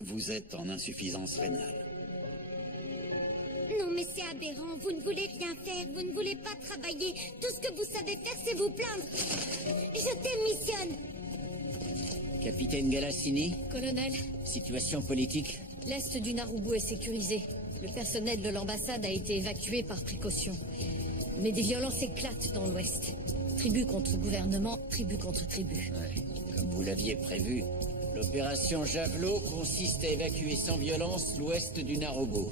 Vous êtes en insuffisance rénale. Non mais c'est aberrant, vous ne voulez rien faire, vous ne voulez pas travailler. Tout ce que vous savez faire, c'est vous plaindre. Je démissionne. Capitaine Galassini, Colonel, situation politique. l'est du Narubu est sécurisé. Le personnel de l'ambassade a été évacué par précaution. Mais des violences éclatent dans l'ouest. Tribu contre gouvernement, tribu contre tribu. Ouais, comme vous l'aviez prévu. L'opération Javelot consiste à évacuer sans violence l'ouest du Narubu.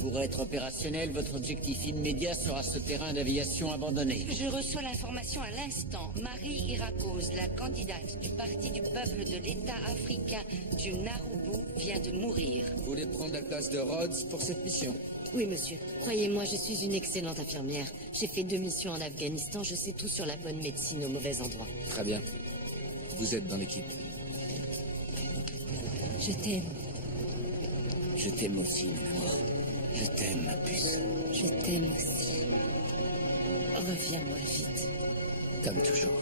Pour être opérationnel, votre objectif immédiat sera ce terrain d'aviation abandonné. Je reçois l'information à l'instant. Marie Irakose, la candidate du Parti du peuple de l'État africain du Narubu, vient de mourir. Vous voulez prendre la place de Rhodes pour cette mission? Oui, monsieur. Croyez-moi, je suis une excellente infirmière. J'ai fait 2 missions en Afghanistan, je sais tout sur la bonne médecine au mauvais endroit. Très bien. Vous êtes dans l'équipe. Je t'aime. Je t'aime aussi, mon amour. Je t'aime, ma puce. Je t'aime aussi. Reviens-moi vite. Comme toujours.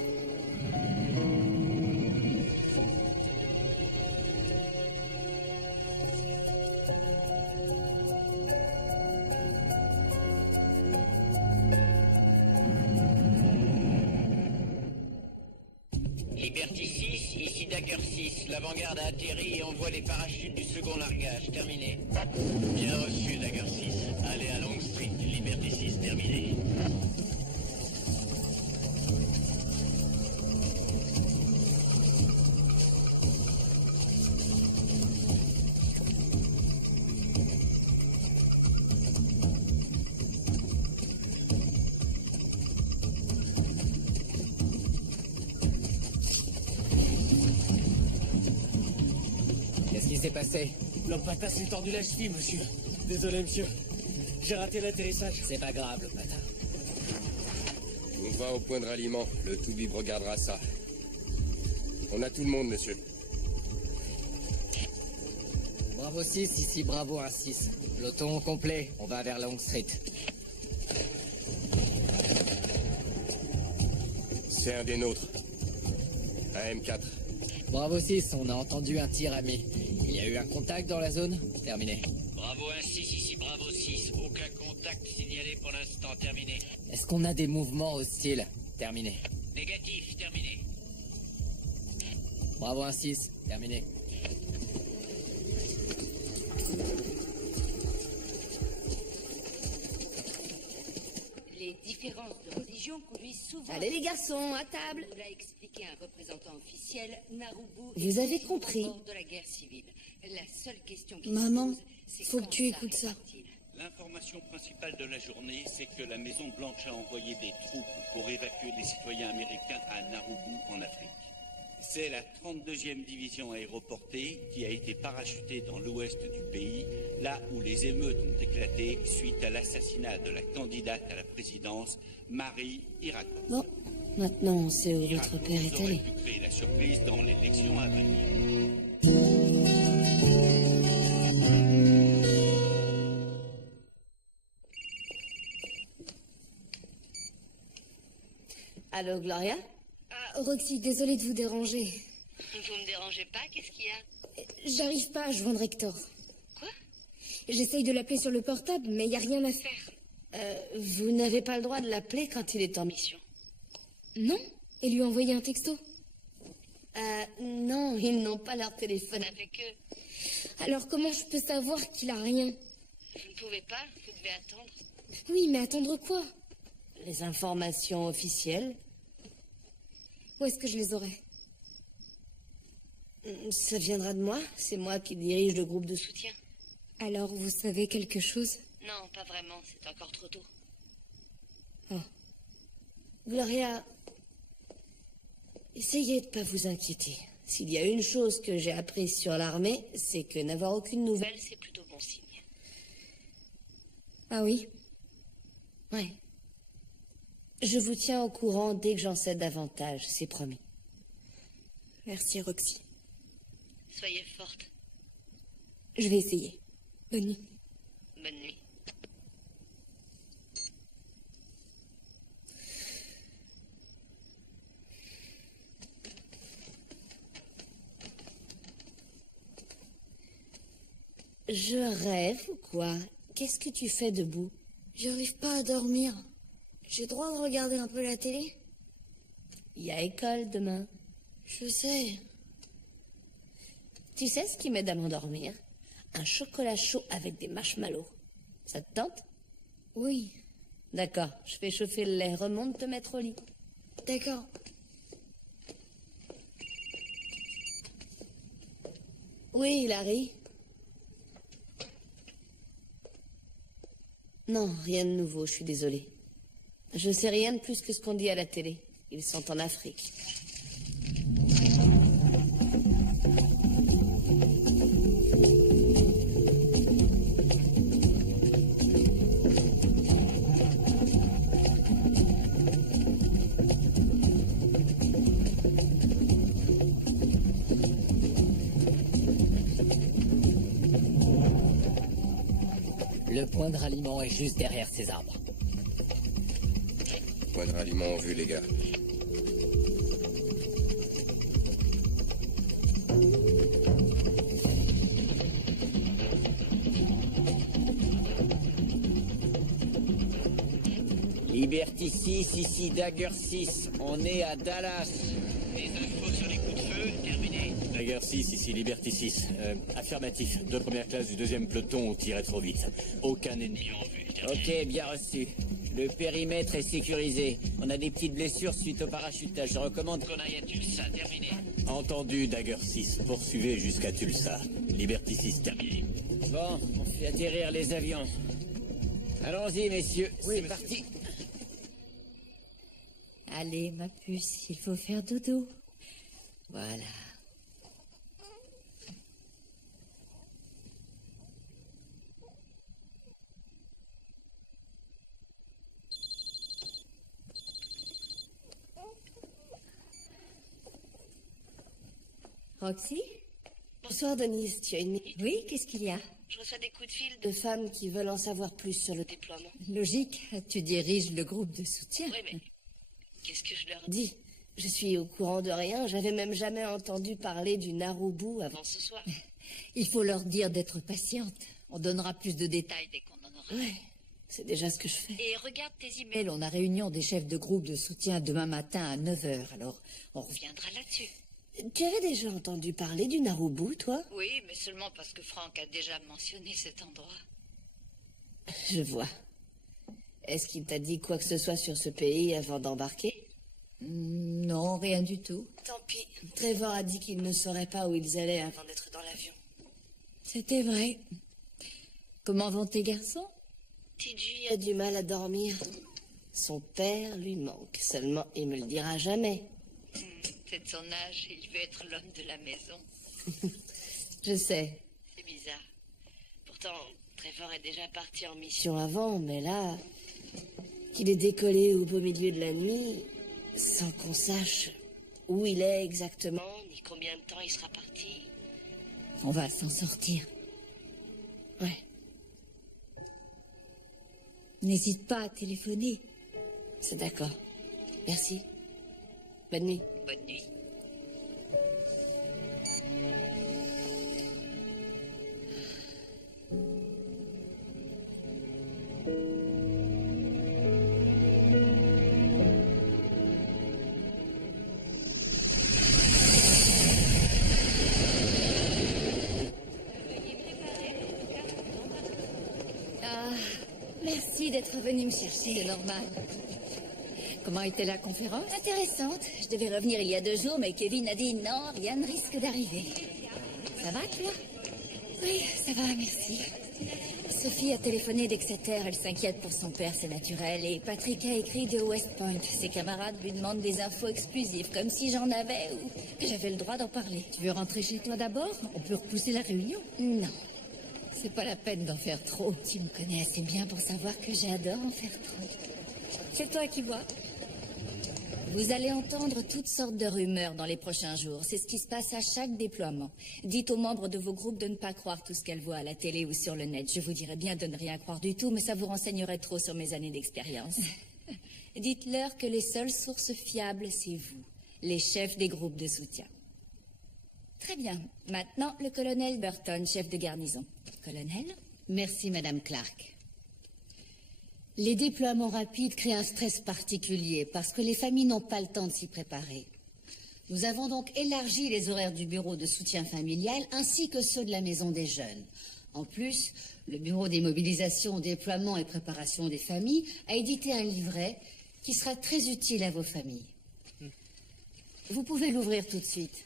Liberty 6, ici Dagger 6. L'avant-garde a atterri et envoie les parachutes du second largage. Terminé. Bien reçu, Dagger 6. Allez à Long Street, Liberty 6, terminé. Qu'est-ce qui s'est passé? Lopata s'est tordu la cheville, monsieur. Désolé, monsieur. J'ai raté l'atterrissage. C'est pas grave, Lopata. On va au point de ralliement. Le Toubib regardera ça. On a tout le monde, monsieur. Bravo 6, ici Bravo 1-6. Peloton complet, on va vers Long Street. C'est un des nôtres. Un M4. Bravo 6, on a entendu un tir ami. Il y a eu un contact dans la zone? Terminé. Bravo 1-6, ici Bravo 6. Aucun contact signalé pour l'instant, terminé. Est-ce qu'on a des mouvements hostiles? Terminé. Négatif, terminé. Bravo 1-6, terminé. Les différences de religion conduisent souvent... Allez les garçons, à table. Nous l'a expliqué un représentant officiel, Narubu... Vous est avez toujours compris. au bord de la guerre civile. La seule question qui Maman, se pose, c'est faut que quand tu écoutes ça. arrivera-t-il? L'information principale de la journée, c'est que la Maison Blanche a envoyé des troupes pour évacuer les citoyens américains à Narubu, en Afrique. C'est la 32e division aéroportée qui a été parachutée dans l'ouest du pays, là où les émeutes ont éclaté suite à l'assassinat de la candidate à la présidence, Marie Irakose. Bon, maintenant on sait où votre père est Irakose allé. aurait pu créer la surprise dans l'élection à venir. Allô, Gloria? Ah, Roxy, désolée de vous déranger. Vous me dérangez pas, qu'est-ce qu'il y a? J'arrive pas à joindre Hector. Quoi? J'essaye de l'appeler sur le portable, mais il y a rien à faire. Vous n'avez pas le droit de l'appeler quand il est en mission. Non? Et lui envoyer un texto? Non, ils n'ont pas leur téléphone. Avec eux. Alors comment je peux savoir qu'il a rien? Vous ne pouvez pas, vous devez attendre. Oui, mais attendre quoi? Les informations officielles, Où est-ce que je les aurai? ça viendra de moi. C'est moi qui dirige le groupe de soutien. Alors vous savez quelque chose? Non, pas vraiment, c'est encore trop tôt. Gloria, essayez de pas vous inquiéter. S'il y a une chose que j'ai apprise sur l'armée, c'est que n'avoir aucune nouvelle... Belle, c'est plutôt bon signe. Ah oui? Ouais. Je vous tiens au courant dès que j'en sais davantage, c'est promis. Merci Roxy. Soyez forte. Je vais essayer. Bonne nuit. Bonne nuit. Je rêve ou quoi? Qu'est-ce que tu fais debout? J'arrive pas à dormir. J'ai droit de regarder un peu la télé? Il y a école demain. Je sais. Tu sais ce qui m'aide à m'endormir? Un chocolat chaud avec des marshmallows. Ça te tente? Oui. D'accord, je fais chauffer le lait. Remonte te mettre au lit. D'accord. Oui, Larry? Non, rien de nouveau, je suis désolée. Je sais rien de plus que ce qu'on dit à la télé. Ils sont en Afrique. Le point de ralliement est juste derrière ces arbres. Point de ralliement en vue, les gars. Liberty 6, ici Dagger 6. On est à Dallas. Les infos sur les coups de feu, terminé. Dagger 6, ici Liberty 6. Affirmatif. 2 premières classes du 2e peloton ont tiré trop vite. Aucun ennemi en vue. Ok, bien reçu. Le périmètre est sécurisé. On a des petites blessures suite au parachutage. Je recommande Qu'on aille à Tulsa, terminé. Entendu, Dagger 6. Poursuivez jusqu'à Tulsa. Liberty 6, terminé. Bon, on fait atterrir les avions. Allons-y, messieurs. C'est parti. Allez, ma puce, il faut faire dodo. Voilà. Roxy? Bonsoir, Denise. Tu as une minute? Oui, qu'est-ce qu'il y a? Je reçois des coups de fil de femmes qui veulent en savoir plus sur le déploiement. Logique, tu diriges le groupe de soutien. Oui, mais qu'est-ce que je leur dis? Je suis au courant de rien. J'avais même jamais entendu parler du Narubu avant ce soir. Il faut leur dire d'être patiente. On donnera plus de détails dès qu'on en aura. Ouais, c'est déjà ce que je fais. Et regarde tes emails. On a réunion des chefs de groupe de soutien demain matin à 9h. Alors, on reviendra là-dessus. Tu avais déjà entendu parler du Narubu, toi? Oui, mais seulement parce que Franck a déjà mentionné cet endroit. Je vois. Est-ce qu'il t'a dit quoi que ce soit sur ce pays avant d'embarquer? Non, rien du tout. Tant pis. Trevor a dit qu'il ne saurait pas où ils allaient avant d'être dans l'avion. C'était vrai. Comment vont tes garçons? TJ a du mal à dormir. Son père lui manque. Seulement, il me le dira jamais. C'est de son âge, il veut être l'homme de la maison. Je sais. C'est bizarre. Pourtant, Trevor est déjà parti en mission avant, mais là, qu'il est décollé au beau milieu de la nuit, sans qu'on sache où il est exactement, ni combien de temps il sera parti. On va s'en sortir. Ouais. N'hésite pas à téléphoner. C'est d'accord. Merci. Bonne nuit. Bonne nuit. Ah, merci d'être venu me chercher, c'est normal. Comment était la conférence? Intéressante. Je devais revenir il y a 2 jours, mais Kevin a dit non, rien ne risque d'arriver. Ça va, toi? Oui, ça va, merci. Sophie a téléphoné d'Exeter, elle s'inquiète pour son père, c'est naturel. Et Patrick a écrit de West Point. Ses camarades lui demandent des infos exclusives, comme si j'en avais ou que j'avais le droit d'en parler. Tu veux rentrer chez toi d'abord? On peut repousser la réunion? Non. C'est pas la peine d'en faire trop. Tu me connais assez bien pour savoir que j'adore en faire trop. C'est toi qui vois. Vous allez entendre toutes sortes de rumeurs dans les prochains jours. C'est ce qui se passe à chaque déploiement. Dites aux membres de vos groupes de ne pas croire tout ce qu'elles voient à la télé ou sur le net. Je vous dirais bien de ne rien croire du tout, mais ça vous renseignerait trop sur mes années d'expérience. Dites-leur que les seules sources fiables, c'est vous, les chefs des groupes de soutien. Très bien. Maintenant, le colonel Burton, chef de garnison. Colonel? Merci, Madame Clark. Les déploiements rapides créent un stress particulier parce que les familles n'ont pas le temps de s'y préparer. Nous avons donc élargi les horaires du bureau de soutien familial ainsi que ceux de la maison des jeunes. En plus, le bureau des mobilisations, déploiement et préparation des familles a édité un livret qui sera très utile à vos familles. Vous pouvez l'ouvrir tout de suite.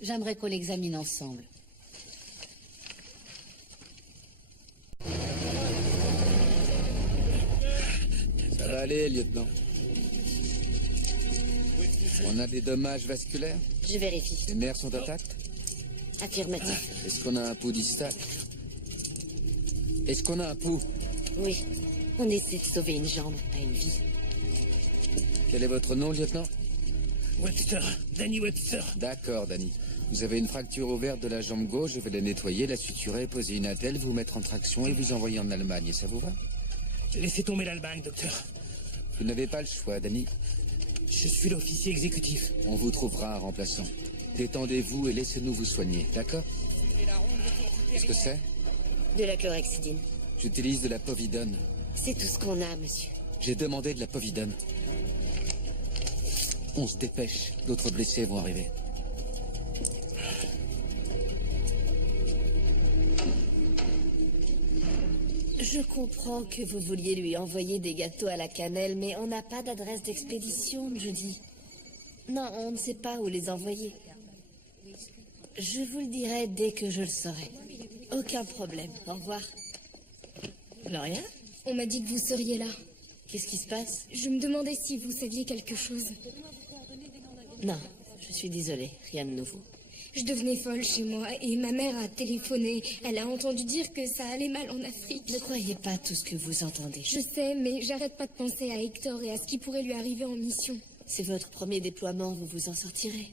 J'aimerais qu'on l'examine ensemble. Ça va aller, lieutenant. On a des dommages vasculaires? Je vérifie. Les nerfs sont intacts? Affirmatif. Est-ce qu'on a un pouls distal? Est-ce qu'on a un pouls? Oui. On essaie de sauver une jambe, pas une vie. Quel est votre nom, lieutenant? Webster. Danny Webster. D'accord, Danny. Vous avez une fracture ouverte de la jambe gauche, je vais la nettoyer, la suturer, poser une attelle, vous mettre en traction et vous envoyer en Allemagne. Ça vous va? Laissez tomber l'Allemagne, docteur. Vous n'avez pas le choix, Danny. Je suis l'officier exécutif. On vous trouvera un remplaçant. Détendez-vous et laissez-nous vous soigner, d'accord? Qu'est-ce que c'est? De la chlorhexidine. J'utilise de la povidone. C'est tout ce qu'on a, monsieur. J'ai demandé de la povidone. On se dépêche, d'autres blessés vont arriver. Je comprends que vous vouliez lui envoyer des gâteaux à la cannelle, mais on n'a pas d'adresse d'expédition, je dis. Non, on ne sait pas où les envoyer. Je vous le dirai dès que je le saurai. Aucun problème. Au revoir. Gloria? On m'a dit que vous seriez là. Qu'est-ce qui se passe? Je me demandais si vous saviez quelque chose. Non, je suis désolée. Rien de nouveau. Je devenais folle chez moi et ma mère a téléphoné. Elle a entendu dire que ça allait mal en Afrique. Ne croyez pas tout ce que vous entendez. Je sais, mais j'arrête pas de penser à Hector et à ce qui pourrait lui arriver en mission. C'est votre premier déploiement, vous vous en sortirez.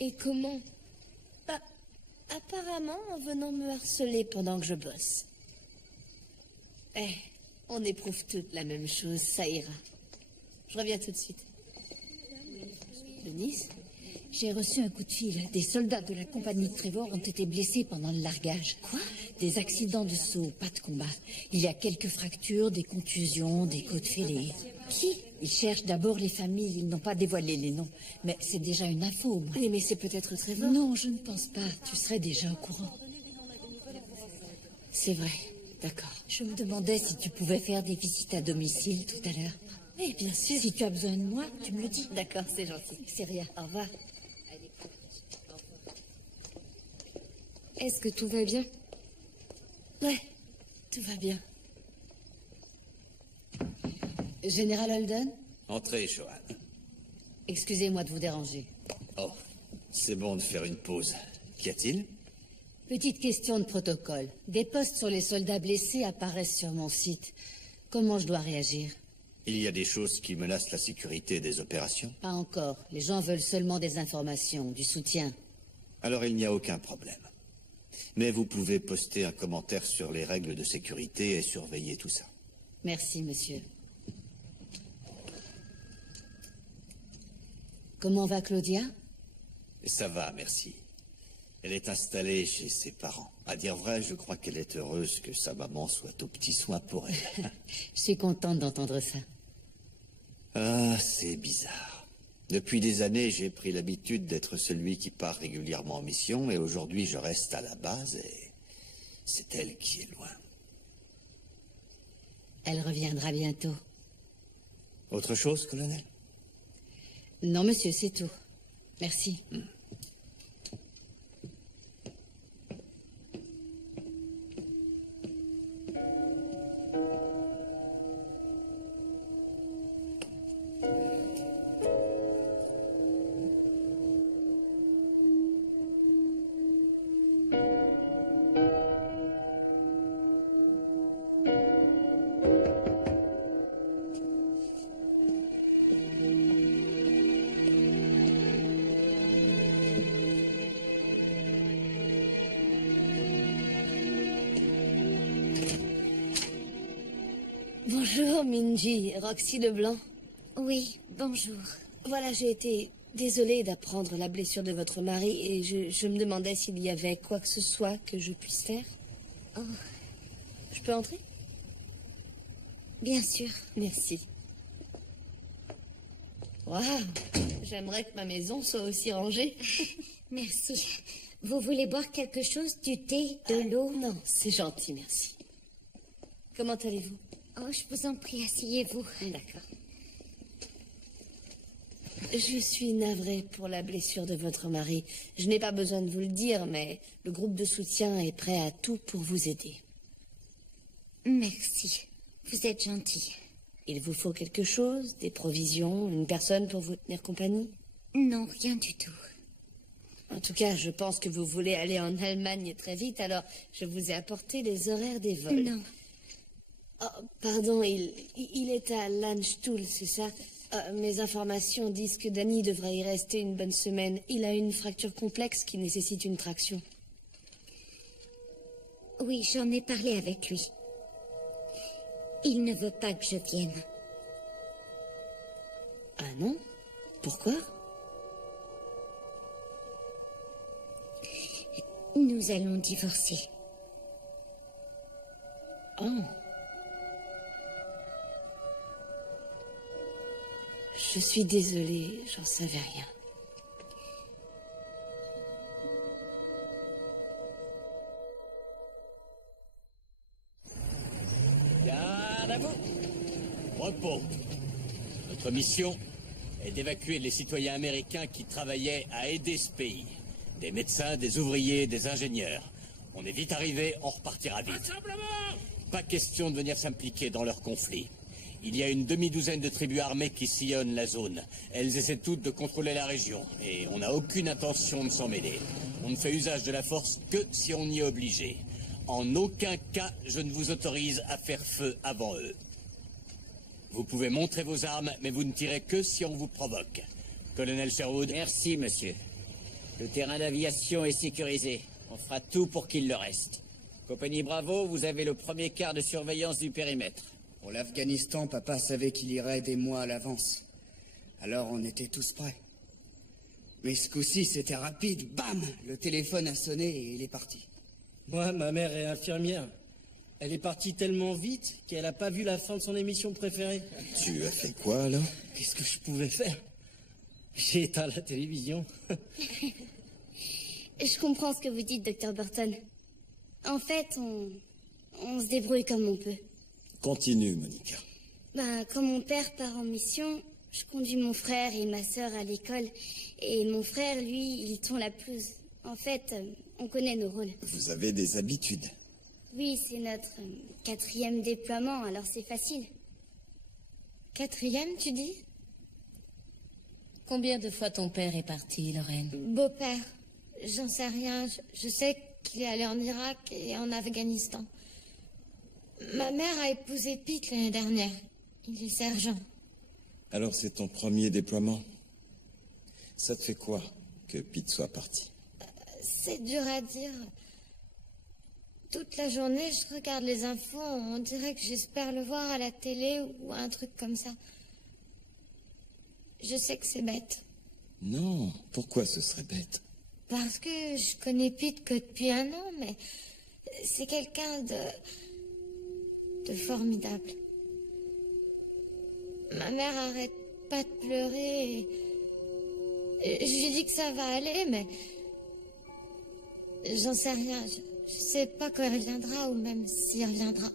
Et comment? Bah, apparemment en venant me harceler pendant que je bosse. On éprouve toutes la même chose, ça ira. Je reviens tout de suite. Denise? J'ai reçu un coup de fil. Des soldats de la compagnie de Trevor ont été blessés pendant le largage. Quoi? Des accidents de saut, pas de combat. Il y a quelques fractures, des contusions, des côtes fêlées. Qui? Ils cherchent d'abord les familles. Ils n'ont pas dévoilé les noms. Mais c'est déjà une info, moi. Oui, mais c'est peut-être Trevor. Non, je ne pense pas. Tu serais déjà au courant. C'est vrai. D'accord. Je me demandais si tu pouvais faire des visites à domicile tout à l'heure. Oui, bien sûr. Si tu as besoin de moi, tu me le dis. D'accord, c'est gentil. C'est rien. Au revoir. Est-ce que tout va bien? Ouais, tout va bien. Général Holden? Entrez, Johan. Excusez-moi de vous déranger. Oh, c'est bon de faire une pause. Qu'y a-t-il? Petite question de protocole. Des postes sur les soldats blessés apparaissent sur mon site. Comment je dois réagir? Il y a des choses qui menacent la sécurité des opérations? Pas encore. Les gens veulent seulement des informations, du soutien. Alors il n'y a aucun problème. Mais vous pouvez poster un commentaire sur les règles de sécurité et surveiller tout ça. Merci, monsieur. Comment va Claudia? Ça va, merci. Elle est installée chez ses parents. À dire vrai, je crois qu'elle est heureuse que sa maman soit aux petits soins pour elle. Je suis contente d'entendre ça. Ah, c'est bizarre. Depuis des années, j'ai pris l'habitude d'être celui qui part régulièrement en mission, et aujourd'hui, je reste à la base, et c'est elle qui est loin. Elle reviendra bientôt. Autre chose, colonel? Non, monsieur, c'est tout. Merci. Bonjour, Minji. Roxy Leblanc. Oui, bonjour. Voilà, j'ai été Désolée d'apprendre la blessure de votre mari et je me demandais s'il y avait quoi que ce soit que je puisse faire. Oh. Je peux entrer? Bien sûr. Merci. Waouh! J'aimerais que ma maison soit aussi rangée. Merci. Vous voulez boire quelque chose? Du thé? De l'eau? Non, c'est gentil, merci. Comment allez-vous? Oh, je vous en prie, asseyez-vous. D'accord. Je suis navrée pour la blessure de votre mari. Je n'ai pas besoin de vous le dire, mais le groupe de soutien est prêt à tout pour vous aider. Merci. Vous êtes gentil. Il vous faut quelque chose? Des provisions? Une personne pour vous tenir compagnie? Non, rien du tout. En tout cas, je pense que vous voulez aller en Allemagne très vite, alors je vous ai apporté les horaires des vols. Non. Oh, pardon, il est à Landstuhl, c'est ça? Mes informations disent que Danny devrait y rester une bonne semaine. Il a une fracture complexe qui nécessite une traction. Oui, j'en ai parlé avec lui. Il ne veut pas que je vienne. Ah non? Pourquoi? Nous allons divorcer. Oh. Je suis désolée, j'en savais rien. Garde à vous. Repos. Notre mission est d'évacuer les citoyens américains qui travaillaient à aider ce pays. Des médecins, des ouvriers, des ingénieurs. On est vite arrivé, on repartira vite. Pas question de venir s'impliquer dans leur conflit. Il y a une demi-douzaine de tribus armées qui sillonnent la zone. Elles essaient toutes de contrôler la région. Et on n'a aucune intention de s'en mêler. On ne fait usage de la force que si on y est obligé. En aucun cas, je ne vous autorise à faire feu avant eux. Vous pouvez montrer vos armes, mais vous ne tirez que si on vous provoque. Colonel Sherwood. Merci, monsieur. Le terrain d'aviation est sécurisé. On fera tout pour qu'il le reste. Compagnie Bravo, vous avez le premier quart de surveillance du périmètre. Pour l'Afghanistan, papa savait qu'il irait des mois à l'avance. Alors on était tous prêts. Mais ce coup-ci, c'était rapide. Bam! Le téléphone a sonné et il est parti. Moi, ma mère est infirmière. Elle est partie tellement vite qu'elle n'a pas vu la fin de son émission préférée. Tu as fait quoi, alors? Qu'est-ce que je pouvais faire? J'ai éteint la télévision. Je comprends ce que vous dites, Dr. Burton. En fait, on se débrouille comme on peut. Continue, Monica. Quand mon père part en mission, je conduis mon frère et ma sœur à l'école. Et mon frère, lui, il tond la pelouse. En fait, on connaît nos rôles. Vous avez des habitudes. Oui, c'est notre 4e déploiement, alors c'est facile. 4e, tu dis? Combien de fois ton père est parti, Lorraine? Beau-père, j'en sais rien. Je sais qu'il est allé en Irak et en Afghanistan. Ma mère a épousé Pete l'année dernière. Il est sergent. Alors c'est ton premier déploiement? Ça te fait quoi que Pete soit parti? C'est dur à dire. Toute la journée, je regarde les infos. On dirait que j'espère le voir à la télé ou un truc comme ça. Je sais que c'est bête. Non, pourquoi ce serait bête? Parce que je connais Pete que depuis 1 an, mais c'est quelqu'un de formidable. Ma mère arrête pas de pleurer et je lui dis que ça va aller, mais j'en sais rien. Je sais pas quand il reviendra ou même s'il reviendra.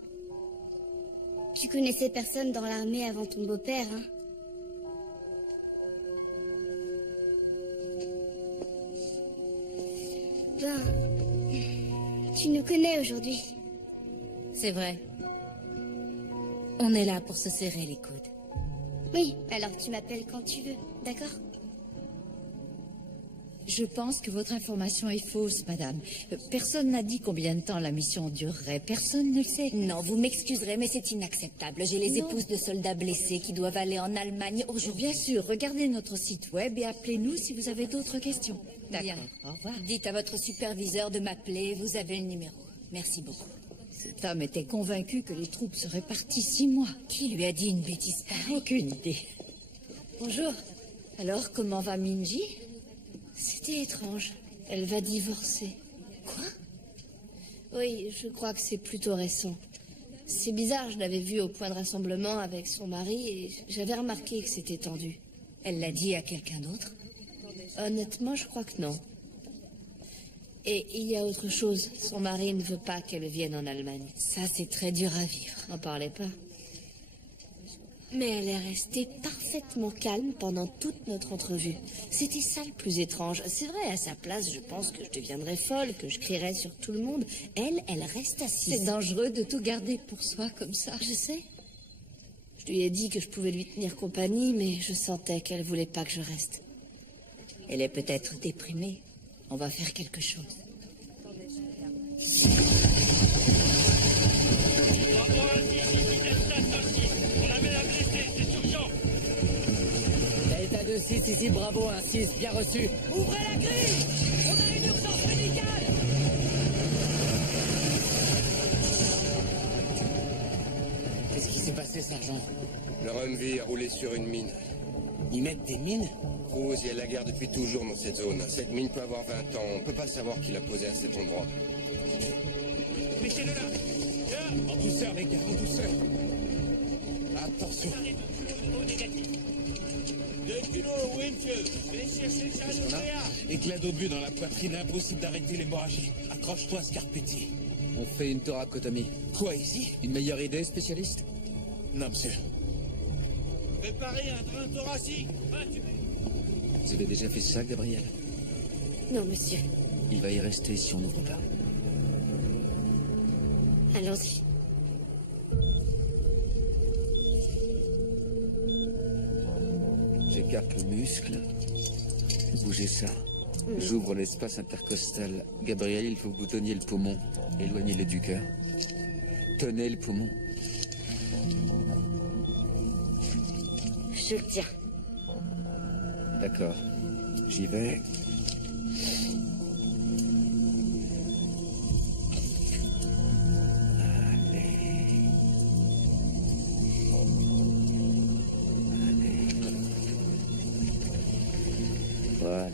Tu connaissais personne dans l'armée avant ton beau-père, hein? Tu nous connais aujourd'hui. C'est vrai. On est là pour se serrer les coudes. Oui, alors tu m'appelles quand tu veux, d'accord? Je pense que votre information est fausse, madame. Personne n'a dit combien de temps la mission durerait. Personne ne le sait. Non, vous m'excuserez, mais c'est inacceptable. J'ai les épouses de soldats blessés qui doivent aller en Allemagne aujourd'hui. Bien sûr, regardez notre site web et appelez-nous si vous avez d'autres questions. Bien. Au revoir. Dites à votre superviseur de m'appeler, vous avez le numéro. Merci beaucoup. Cet homme était convaincu que les troupes seraient parties 6 mois. Qui lui a dit une bêtise pareille? Aucune idée. Bonjour. Alors, comment va Minji? C'était étrange. Elle va divorcer. Quoi? Oui, je crois que c'est plutôt récent. C'est bizarre, je l'avais vue au point de rassemblement avec son mari et j'avais remarqué que c'était tendu. Elle l'a dit à quelqu'un d'autre? Honnêtement, je crois que non. Et il y a autre chose. Son mari ne veut pas qu'elle vienne en Allemagne. Ça, c'est très dur à vivre. N'en parlez pas. Mais elle est restée parfaitement calme pendant toute notre entrevue. C'était ça le plus étrange. C'est vrai, à sa place, je pense que je deviendrais folle, que je crierais sur tout le monde. Elle reste assise. C'est dangereux de tout garder pour soi comme ça. Je sais. Je lui ai dit que je pouvais lui tenir compagnie, mais je sentais qu'elle voulait pas que je reste. Elle est peut-être déprimée. On va faire quelque chose. Delta 2-6, ici Bravo 1-6, bien reçu. Ouvrez la grille! On a une urgence médicale! Qu'est-ce qui s'est passé, sergent? Le Humvee a roulé sur une mine. Ils mettent des mines? Cruz, il y a de la guerre depuis toujours dans cette zone. Cette mine peut avoir 20 ans. On peut pas savoir qui l'a posée à cet endroit. Mettez-le là! Là! En douceur, les gars, en douceur! Attention! Au négatif. 2 kilos, Winfield! Venez chercher le charge nucléaire! Éclat d'obus dans la poitrine, impossible d'arrêter l'hémorragie. Accroche-toi, Scarpetti. On fait une thoracotomie. Quoi, ici? Une meilleure idée, spécialiste? Non, monsieur. Préparez un drain thoracique. Vous avez déjà fait ça, Gabriel? Non, monsieur. Il va y rester si on n'ouvre pas. Allons-y. J'écarte le muscle. Bougez ça. J'ouvre l'espace intercostal. Gabriel, il faut que vous teniez le poumon. Éloignez-le du cœur. Tenez le poumon. Je le tiens. D'accord. J'y vais. Voilà.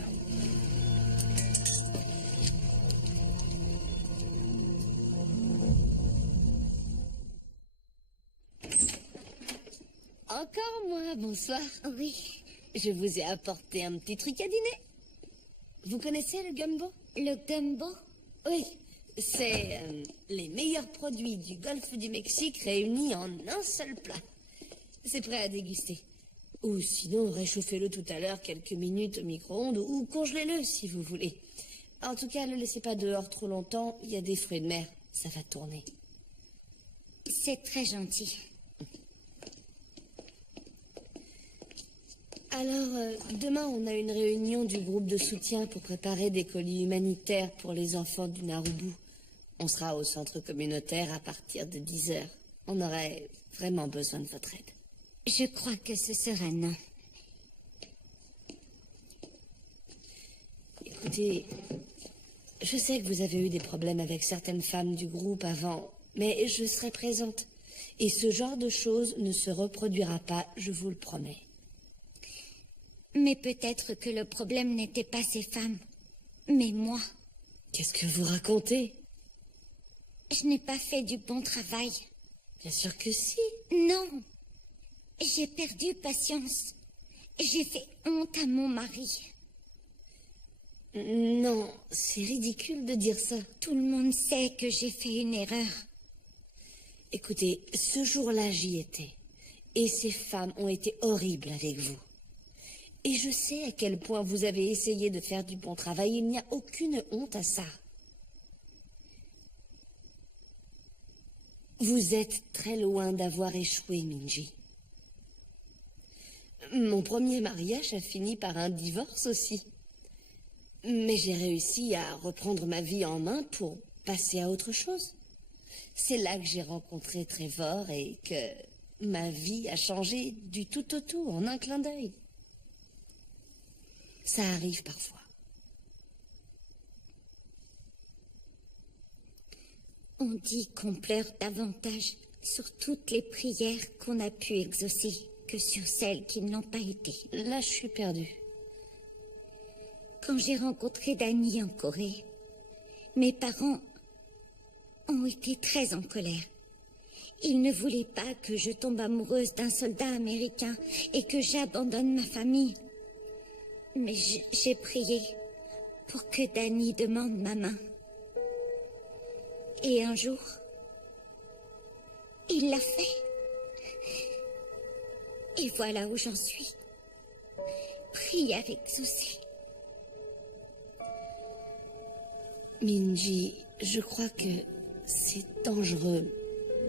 Encore moi, bonsoir. Oui. Je vous ai apporté un petit truc à dîner. Vous connaissez le gumbo? Le gumbo? Oui. C'est les meilleurs produits du golfe du Mexique réunis en un seul plat. C'est prêt à déguster. Ou sinon, réchauffez-le tout à l'heure quelques minutes au micro-ondes ou congelez-le si vous voulez. En tout cas, ne le laissez pas dehors trop longtemps. Il y a des fruits de mer. Ça va tourner. C'est très gentil. Alors, demain, on a une réunion du groupe de soutien pour préparer des colis humanitaires pour les enfants du Narubu. On sera au centre communautaire à partir de 10 heures. On aurait vraiment besoin de votre aide. Je crois que ce sera non. Écoutez, je sais que vous avez eu des problèmes avec certaines femmes du groupe avant, mais je serai présente. Et ce genre de choses ne se reproduira pas, je vous le promets. Mais peut-être que le problème n'était pas ces femmes, mais moi. Qu'est-ce que vous racontez? Je n'ai pas fait du bon travail. Bien sûr que si. Non. J'ai perdu patience. J'ai fait honte à mon mari. Non, c'est ridicule de dire ça. Tout le monde sait que j'ai fait une erreur. Écoutez, ce jour-là, j'y étais. Et ces femmes ont été horribles avec vous. Et je sais à quel point vous avez essayé de faire du bon travail. Il n'y a aucune honte à ça. Vous êtes très loin d'avoir échoué, Minji. Mon premier mariage a fini par un divorce aussi. Mais j'ai réussi à reprendre ma vie en main pour passer à autre chose. C'est là que j'ai rencontré Trevor et que ma vie a changé du tout au tout en un clin d'œil. Ça arrive parfois. On dit qu'on pleure davantage sur toutes les prières qu'on a pu exaucer. que sur celles qui ne l'ont pas été. Là, je suis perdue. Quand j'ai rencontré Danny en Corée, mes parents ont été très en colère. Ils ne voulaient pas que je tombe amoureuse d'un soldat américain et que j'abandonne ma famille. Mais j'ai prié pour que Danny demande ma main. Et un jour, il l'a fait. Et voilà où j'en suis. Prière exaucée. Minji, je crois que c'est dangereux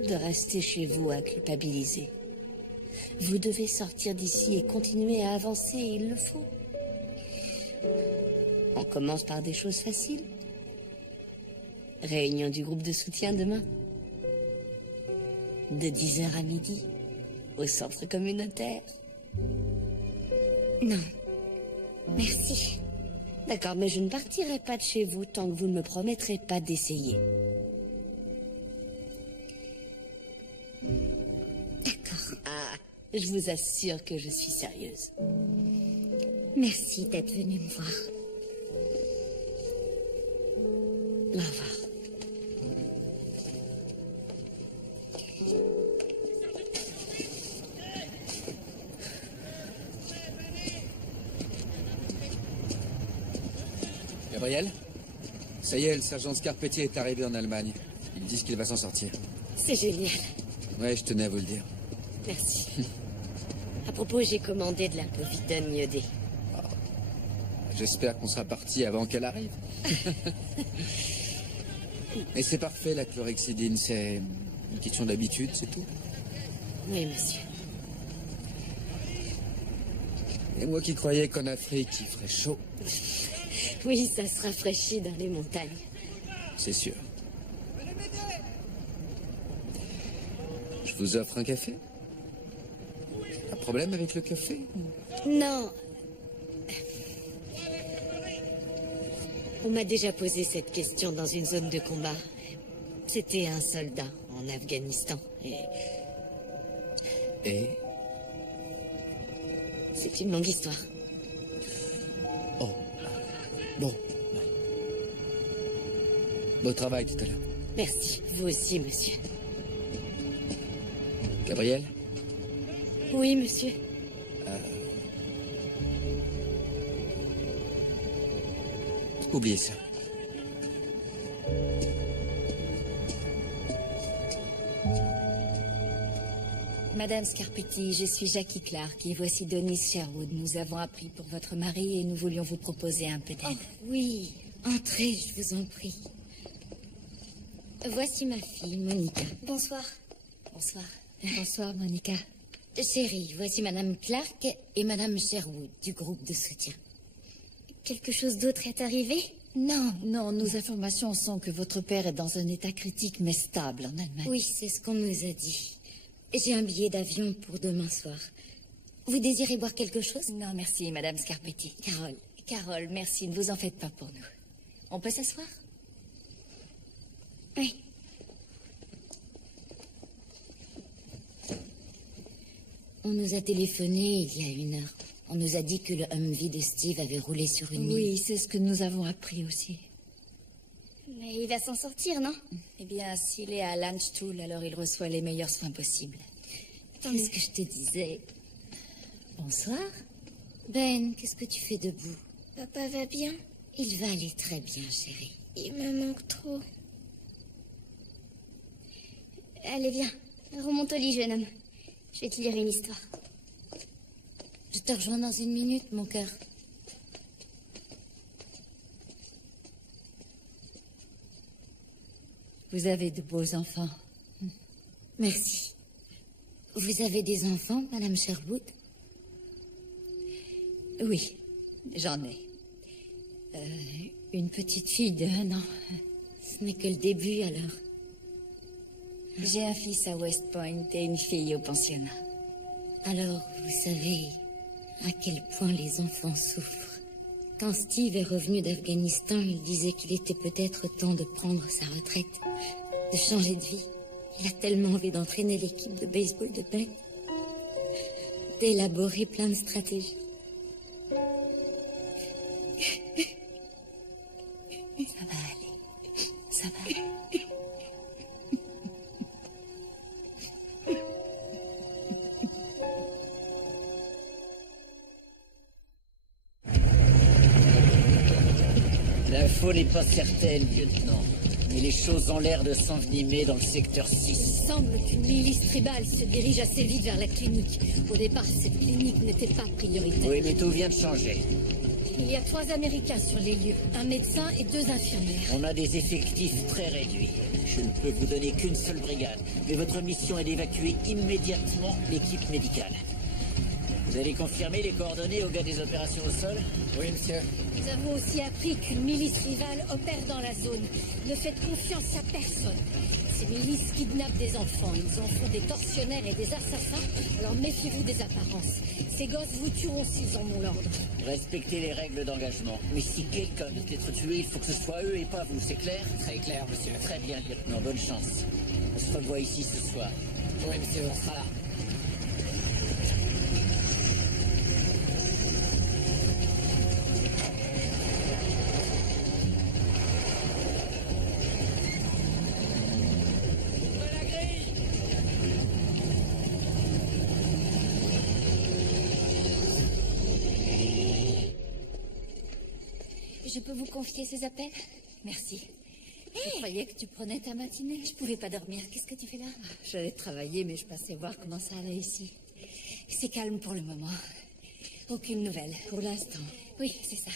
de rester chez vous à culpabiliser. Vous devez sortir d'ici et continuer à avancer, il le faut. On commence par des choses faciles. Réunion du groupe de soutien demain. De 10h à midi, au centre communautaire. Non, merci. D'accord, mais je ne partirai pas de chez vous tant que vous ne me promettrez pas d'essayer. D'accord. Ah, je vous assure que je suis sérieuse. Merci d'être venu me voir. Au revoir. Gabriel? Ça y est, le sergent Scarpetti est arrivé en Allemagne. Ils disent qu'il va s'en sortir. C'est génial. Ouais, je tenais à vous le dire. Merci. À propos, j'ai commandé de la povidone iodée. J'espère qu'on sera parti avant qu'elle arrive. Et c'est parfait, la chlorhexidine, c'est une question d'habitude, c'est tout. Oui, monsieur. Et moi qui croyais qu'en Afrique, il ferait chaud. Oui, ça se rafraîchit dans les montagnes. C'est sûr. Je vous offre un café? Un problème avec le café? Non. On m'a déjà posé cette question dans une zone de combat. C'était un soldat en Afghanistan. Et c'est une longue histoire. Oh. Bon. Bon travail tout à l'heure. Merci. Vous aussi, monsieur. Gabriel? Oui, monsieur. Oubliez ça. Madame Scarpetti, je suis Jackie Clark et voici Denise Sherwood. Nous avons appris pour votre mari et nous voulions vous proposer un peu d'aide. Oh, oui, entrez, je vous en prie. Voici ma fille, Monica. Bonsoir. Bonsoir. Bonsoir, Monica. Chérie, voici Madame Clark et Madame Sherwood du groupe de soutien. Quelque chose d'autre est arrivé? Non, non, nos informations sont que votre père est dans un état critique mais stable en Allemagne. Oui, c'est ce qu'on nous a dit. J'ai un billet d'avion pour demain soir. Vous désirez boire quelque chose? Non, merci, Madame Scarpetti. Carole, merci, ne vous en faites pas pour nous. On peut s'asseoir? Oui. On nous a téléphoné il y a 1 heure. On nous a dit que le Humvee de Steve avait roulé sur une mine. Oui, c'est ce que nous avons appris aussi. Mais il va s'en sortir, non? Eh bien, s'il est à Landstuhl, alors il reçoit les meilleurs soins possibles. Qu'est-ce que je te disais? Bonsoir. Ben, qu'est-ce que tu fais debout? Papa va bien? Il va aller très bien, chérie. Il me manque trop. Allez, viens. Remonte au lit, jeune homme. Je vais te lire une histoire. Je te rejoins dans 1 minute, mon cœur. Vous avez de beaux enfants. Merci. Vous avez des enfants, Madame Sherwood? Oui, j'en ai. Une petite fille de 1 an. Ce n'est que le début, alors. J'ai un fils à West Point et une fille au pensionnat. Alors, vous savez à quel point les enfants souffrent. Quand Steve est revenu d'Afghanistan, il disait qu'il était peut-être temps de prendre sa retraite, de changer de vie. Il a tellement envie d'entraîner l'équipe de baseball de Ben. d'élaborer plein de stratégies. Ça va aller. Ça va aller. L'info n'est pas certaine, lieutenant. Mais les choses ont l'air de s'envenimer dans le secteur 6. Il semble qu'une milice tribale se dirige assez vite vers la clinique. Au départ, cette clinique n'était pas prioritaire. Oui, mais tout vient de changer. Il y a 3 Américains sur les lieux, un médecin et 2 infirmières. On a des effectifs très réduits. Je ne peux vous donner qu'une seule brigade. Mais votre mission est d'évacuer immédiatement l'équipe médicale. Vous allez confirmer les coordonnées au gars des opérations au sol? Oui, monsieur. Nous avons aussi appris qu'une milice rivale opère dans la zone. Ne faites confiance à personne. Ces milices kidnappent des enfants. Ils en font des tortionnaires et des assassins. Alors méfiez-vous des apparences. Ces gosses vous tueront s'ils en ont l'ordre. Respectez les règles d'engagement. Mais si quelqu'un doit être tué, il faut que ce soit eux et pas vous, c'est clair? Très clair, monsieur. Très bien, lieutenant. Bonne chance. On se revoit ici ce soir. Oui, monsieur, on sera là. Je peux vous confier ces appels? Merci. Je croyais que tu prenais ta matinée. Je pouvais pas dormir. Qu'est-ce que tu fais là? J'allais travailler, mais je passais voir comment ça allait ici. C'est calme pour le moment. Aucune nouvelle. Pour l'instant. Oui, c'est ça.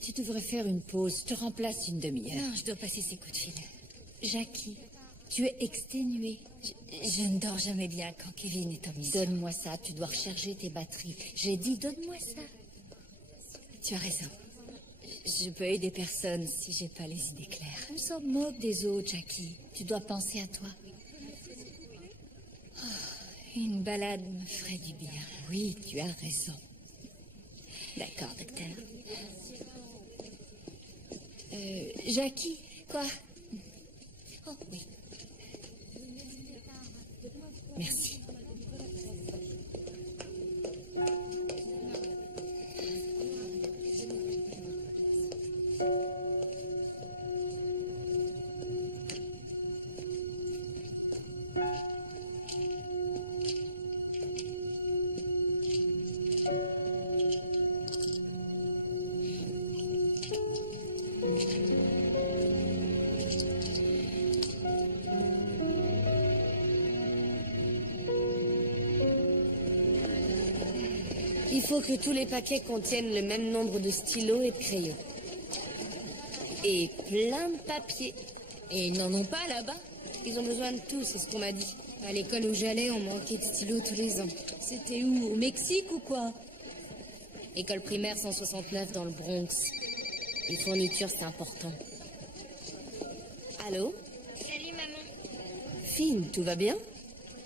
Tu devrais faire une pause. Je te remplace une demi-heure. Non, je dois passer ces coups de fil. Jackie, tu es exténuée. Je ne dors jamais bien quand Kevin est en mission. Donne-moi ça. Tu dois recharger tes batteries. J'ai dit donne-moi ça. Tu as raison. Je peux aider personne si j'ai pas les idées claires. On s'en moque des autres, Jackie. Tu dois penser à toi. Oh, une balade me ferait du bien. Oui, tu as raison. D'accord, docteur. Jackie, quoi? Oh, oui. Merci. Il faut que tous les paquets contiennent le même nombre de stylos et de crayons. Et plein de papier. Et ils n'en ont pas là-bas? Ils ont besoin de tout, c'est ce qu'on m'a dit. À l'école où j'allais, on manquait de stylos tous les ans. C'était où? Au Mexique ou quoi? École primaire 169 dans le Bronx. Les fournitures, c'est important. Allô? Salut maman. Fine, tout va bien?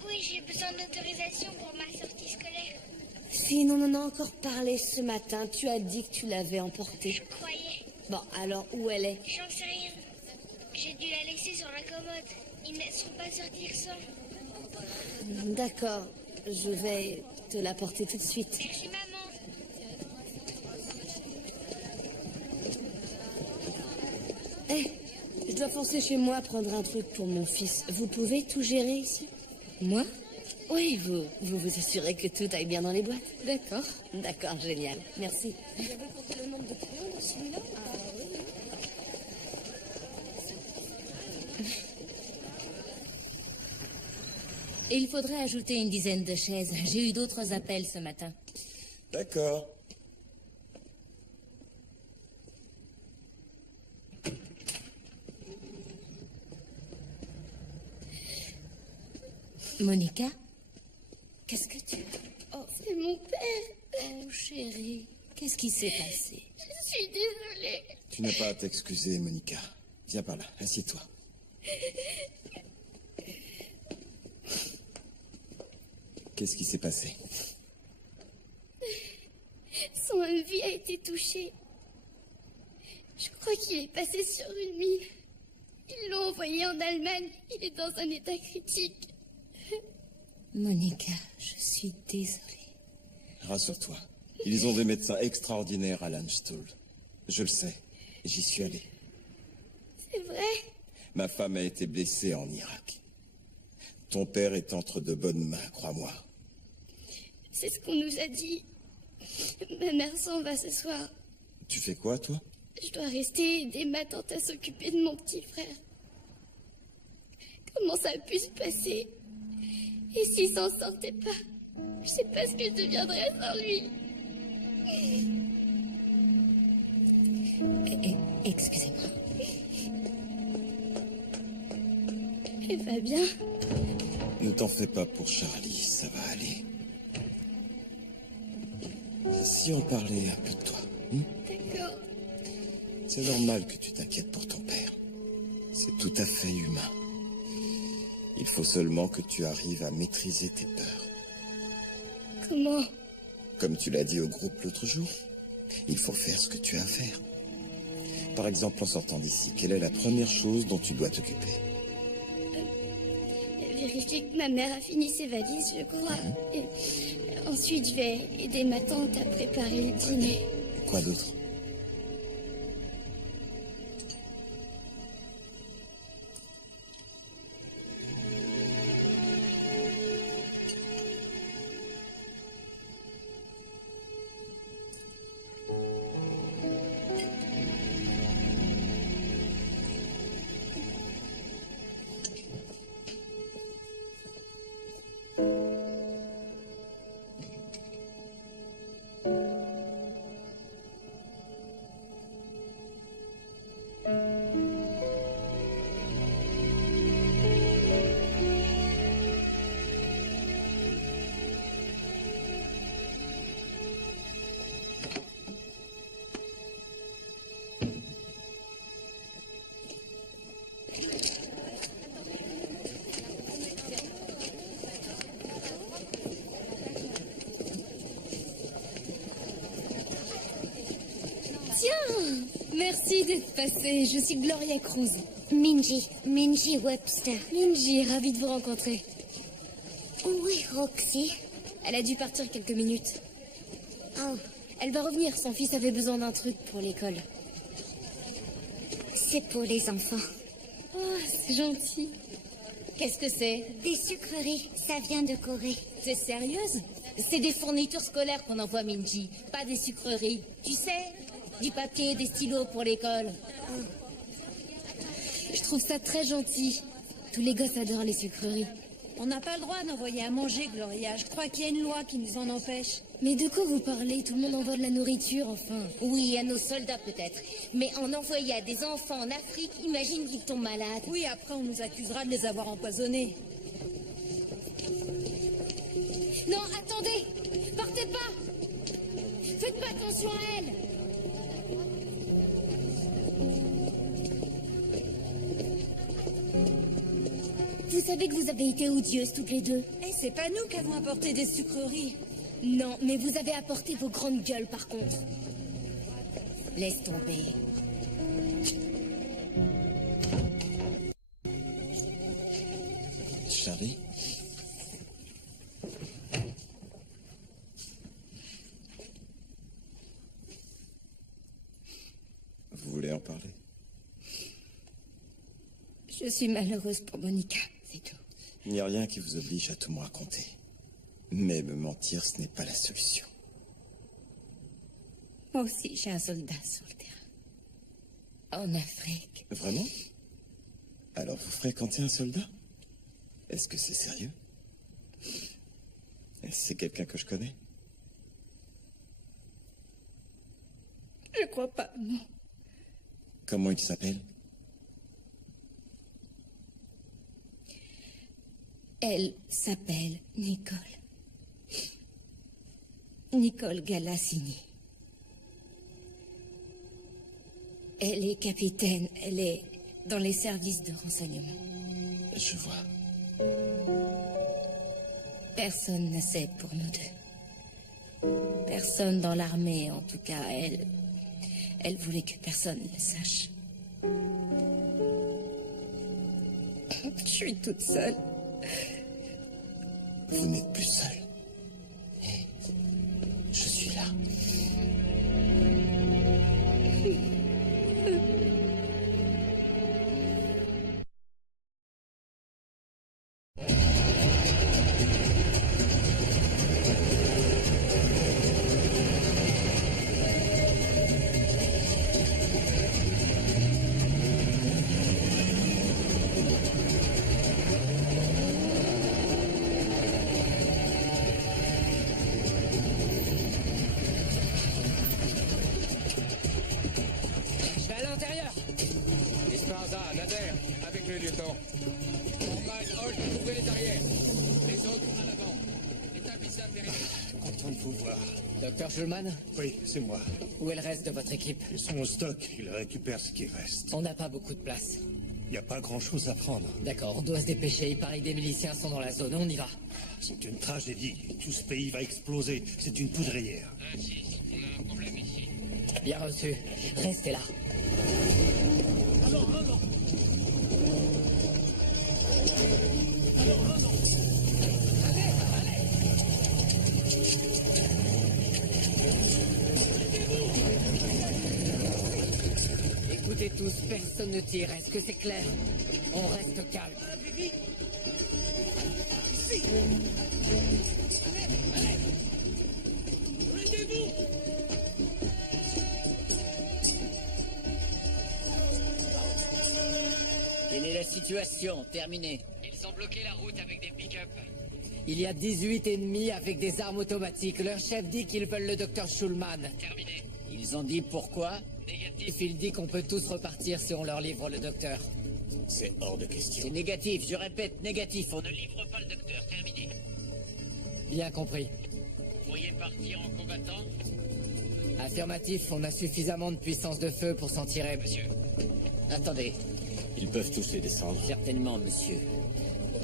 Oui, j'ai besoin d'autorisation pour ma sortie scolaire. Fine, on en a encore parlé ce matin. Tu as dit que tu l'avais emportée. Je croyais. Bon, alors où elle est? J'en sais rien. J'ai dû la laisser sur la commode. Ils ne laisseront pas sortir sans. D'accord, je vais te l'apporter tout de suite. Merci maman. Je dois foncer chez moi prendre un truc pour mon fils. Vous pouvez tout gérer ici? Moi? Oui, vous assurez que tout aille bien dans les boîtes? D'accord. D'accord, génial. Merci. Vous avez compté le nombre de crayons dans celui-là? Ah oui. Et il faudrait ajouter une dizaine de chaises. J'ai eu d'autres appels ce matin. D'accord. Monica? Qu'est-ce que tu... Oh, c'est mon père. Oh, chérie, qu'est-ce qui s'est passé? Je suis désolée. Tu n'as pas à t'excuser, Monica. Viens par là, assieds-toi. Qu'est-ce qui s'est passé? Son envie a été touché. Je crois qu'il est passé sur une mine. Ils l'ont envoyé en Allemagne. Il est dans un état critique. Monica, je suis désolée. Rassure-toi. Ils ont des médecins extraordinaires à Landstuhl. Je le sais. J'y suis allé. C'est vrai? Ma femme a été blessée en Irak. Ton père est entre de bonnes mains, crois-moi. C'est ce qu'on nous a dit. Ma mère s'en va ce soir. Tu fais quoi, toi? Je dois rester et aider ma tante à s'occuper de mon petit frère. Comment ça a pu se passer? Et s'il s'en sortait pas? Je sais pas ce que je deviendrais sans lui. Excusez-moi. Elle va bien? Ne t'en fais pas pour Charlie, ça va aller. Si on parlait un peu de toi, D'accord. C'est normal que tu t'inquiètes pour ton père. C'est tout à fait humain. Il faut seulement que tu arrives à maîtriser tes peurs. Comment? Comme tu l'as dit au groupe l'autre jour, il faut faire ce que tu as à faire. Par exemple, en sortant d'ici, quelle est la première chose dont tu dois t'occuper? Vérifier que ma mère a fini ses valises, je crois. Et ensuite, je vais aider ma tante à préparer le dîner. Quoi d'autre? Merci d'être passé. Je suis Gloria Cruz. Minji Webster. Minji, ravie de vous rencontrer. Où est Roxy? Elle a dû partir quelques minutes. Oh. Elle va revenir. Son fils avait besoin d'un truc pour l'école. C'est pour les enfants. Oh, c'est gentil. Qu'est-ce que c'est? Des sucreries. Ça vient de Corée. T'es sérieuse? C'est des fournitures scolaires qu'on envoie, Minji, pas des sucreries. Tu sais, du papier, des stylos pour l'école. Je trouve ça très gentil. Tous les gosses adorent les sucreries. On n'a pas le droit d'envoyer à manger, Gloria. Je crois qu'il y a une loi qui nous en empêche. Mais de quoi vous parlez? Tout le monde envoie de la nourriture, enfin. Oui, à nos soldats peut-être. Mais en envoyer à des enfants en Afrique, imagine qu'ils tombent malades. Oui, après on nous accusera de les avoir empoisonnés. Non, attendez! Partez pas! Faites pas attention à elle! Vous savez que vous avez été odieuses toutes les deux. Eh, c'est pas nous qui avons apporté des sucreries. Non, mais vous avez apporté vos grandes gueules par contre. Laisse tomber. Charlie? Vous voulez en parler? Je suis malheureuse pour Monica, c'est tout. Il n'y a rien qui vous oblige à tout me raconter. Mais me mentir, ce n'est pas la solution. Moi aussi, j'ai un soldat sur le terrain. En Afrique. Vraiment? Alors vous fréquentez un soldat? Est-ce que c'est sérieux? C'est quelqu'un que je connais? Je crois pas, non. Comment il s'appelle? Elle s'appelle Nicole. Nicole Galassini. Elle est capitaine. Elle est dans les services de renseignement. Je vois. Personne ne sait pour nous deux. Personne dans l'armée, en tout cas. Elle voulait que personne ne sache. Je suis toute seule. Vous n'êtes plus seul. Et je suis là. Docteur Schulman? Oui, c'est moi. Où est le reste de votre équipe? Ils sont au stock, ils récupèrent ce qui reste. On n'a pas beaucoup de place. Il n'y a pas grand-chose à prendre. D'accord, on doit se dépêcher. Il paraît que des miliciens sont dans la zone. On y va. C'est une tragédie. Tout ce pays va exploser. C'est une poudrière. Insiste, on a un problème ici. Bien reçu. Restez là. Écoutez tous, personne ne tire. Est-ce que c'est clair? On reste calme. Quelle est la situation? Terminé. Ils ont bloqué la route avec des pick-up. Il y a 18 ennemis avec des armes automatiques. Leur chef dit qu'ils veulent le docteur Schulman. Terminé. Ils ont dit pourquoi? Négatif. Il dit qu'on peut tous repartir si on leur livre le docteur. C'est hors de question. C'est négatif, je répète, négatif. On ne livre pas le docteur. Terminé. Bien compris. Vous pourriez partir en combattant? Affirmatif, on a suffisamment de puissance de feu pour s'en tirer, monsieur. Attendez. Ils peuvent tous les descendre. Certainement, monsieur.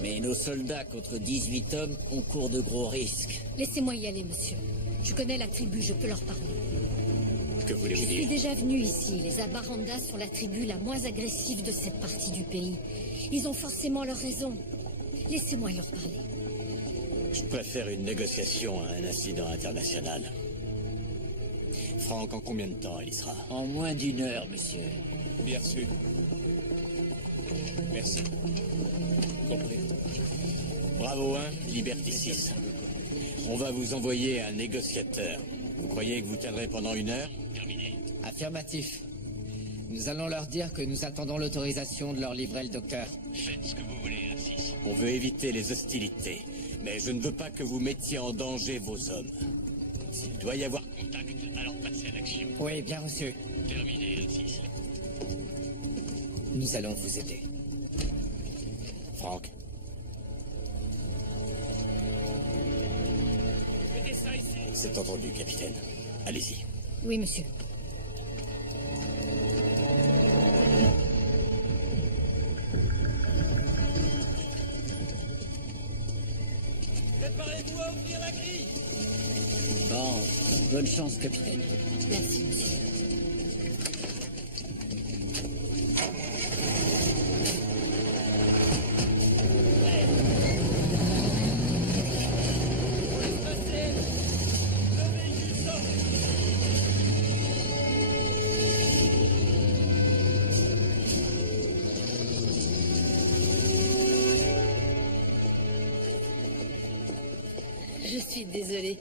Mais nos soldats contre 18 hommes, on court de gros risques. Laissez-moi y aller, monsieur. Je connais la tribu, je peux leur parler. Que voulez-vous Je suis dire? déjà venu ici. Les Abarandas sont la tribu la moins agressive de cette partie du pays. Ils ont forcément leurs raisons. Laissez-moi leur parler. Je préfère une négociation à un incident international. Franck, en combien de temps elle y sera? En moins d'1 heure, monsieur. Bien reçu. Merci. Compris. Bravo 1, Liberty 6. On va vous envoyer un négociateur. Vous croyez que vous tiendrez pendant 1 heure? Terminé. Affirmatif. Nous allons leur dire que nous attendons l'autorisation de leur livrer le docteur. Faites ce que vous voulez, 1-6. On veut éviter les hostilités. Mais je ne veux pas que vous mettiez en danger vos hommes. S'il doit y avoir Contact, alors passez à l'action. Oui, bien reçu. Terminé, 1-6. Nous allons vous aider. Franck. Mettez ça ici. C'est entendu, capitaine. Allez-y. Oui, monsieur. Préparez-vous à ouvrir la grille. Bon, bonne chance, capitaine. Merci, monsieur. Je suis désolée.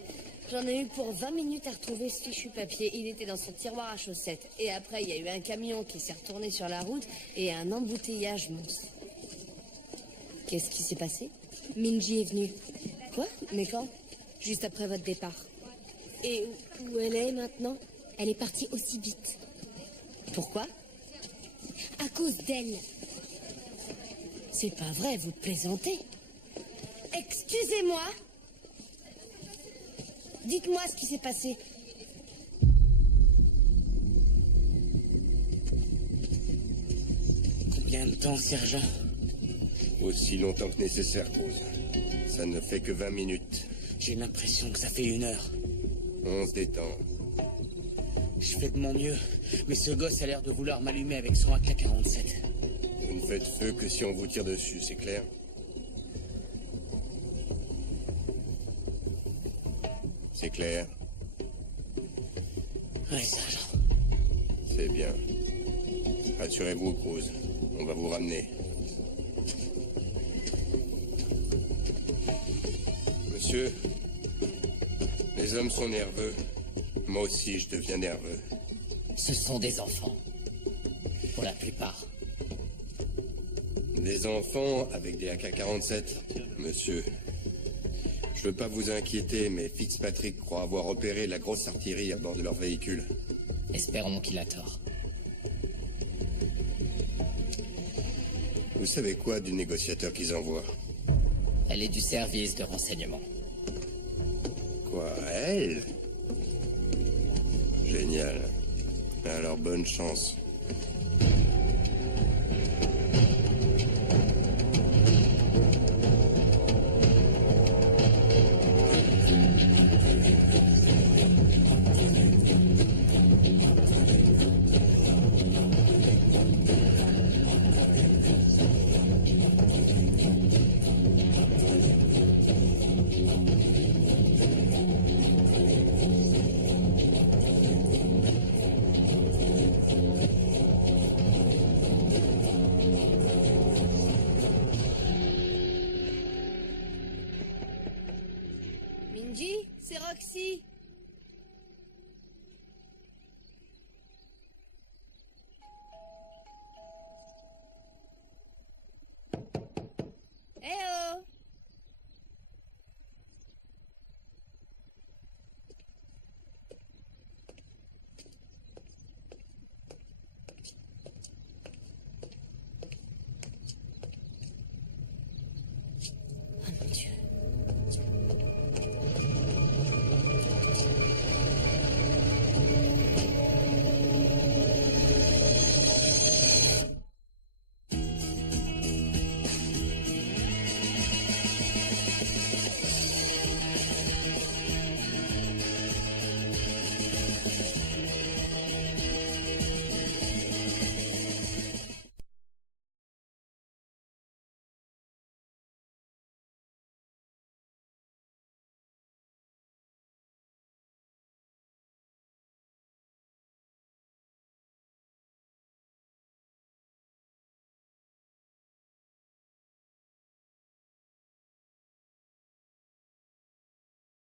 J'en ai eu pour 20 minutes à retrouver ce fichu papier. Il était dans son tiroir à chaussettes. Et après, il y a eu un camion qui s'est retourné sur la route et un embouteillage monstre. Qu'est-ce qui s'est passé? Minji est venue. Quoi? Mais quand? Juste après votre départ. Et où elle est maintenant? Elle est partie aussi vite. Pourquoi? À cause d'elle. C'est pas vrai, vous plaisantez. Excusez-moi. Dites-moi ce qui s'est passé. Combien de temps, sergent? Aussi longtemps que nécessaire, Cruz. Ça ne fait que 20 minutes. J'ai l'impression que ça fait 1 heure. On se détend. Je fais de mon mieux, mais ce gosse a l'air de vouloir m'allumer avec son AK-47. Vous ne faites feu que si on vous tire dessus, c'est clair? C'est clair? Oui, sergent. C'est bien. Rassurez-vous, Cruz. On va vous ramener. Monsieur, les hommes sont nerveux. Moi aussi, je deviens nerveux. Ce sont des enfants. Pour la plupart. Des enfants avec des AK-47, monsieur. Je veux pas vous inquiéter, mais Fitzpatrick croit avoir repéré la grosse artillerie à bord de leur véhicule. Espérons qu'il a tort. Vous savez quoi du négociateur qu'ils envoient? Elle est du service de renseignement. Quoi, elle? Génial. Alors bonne chance.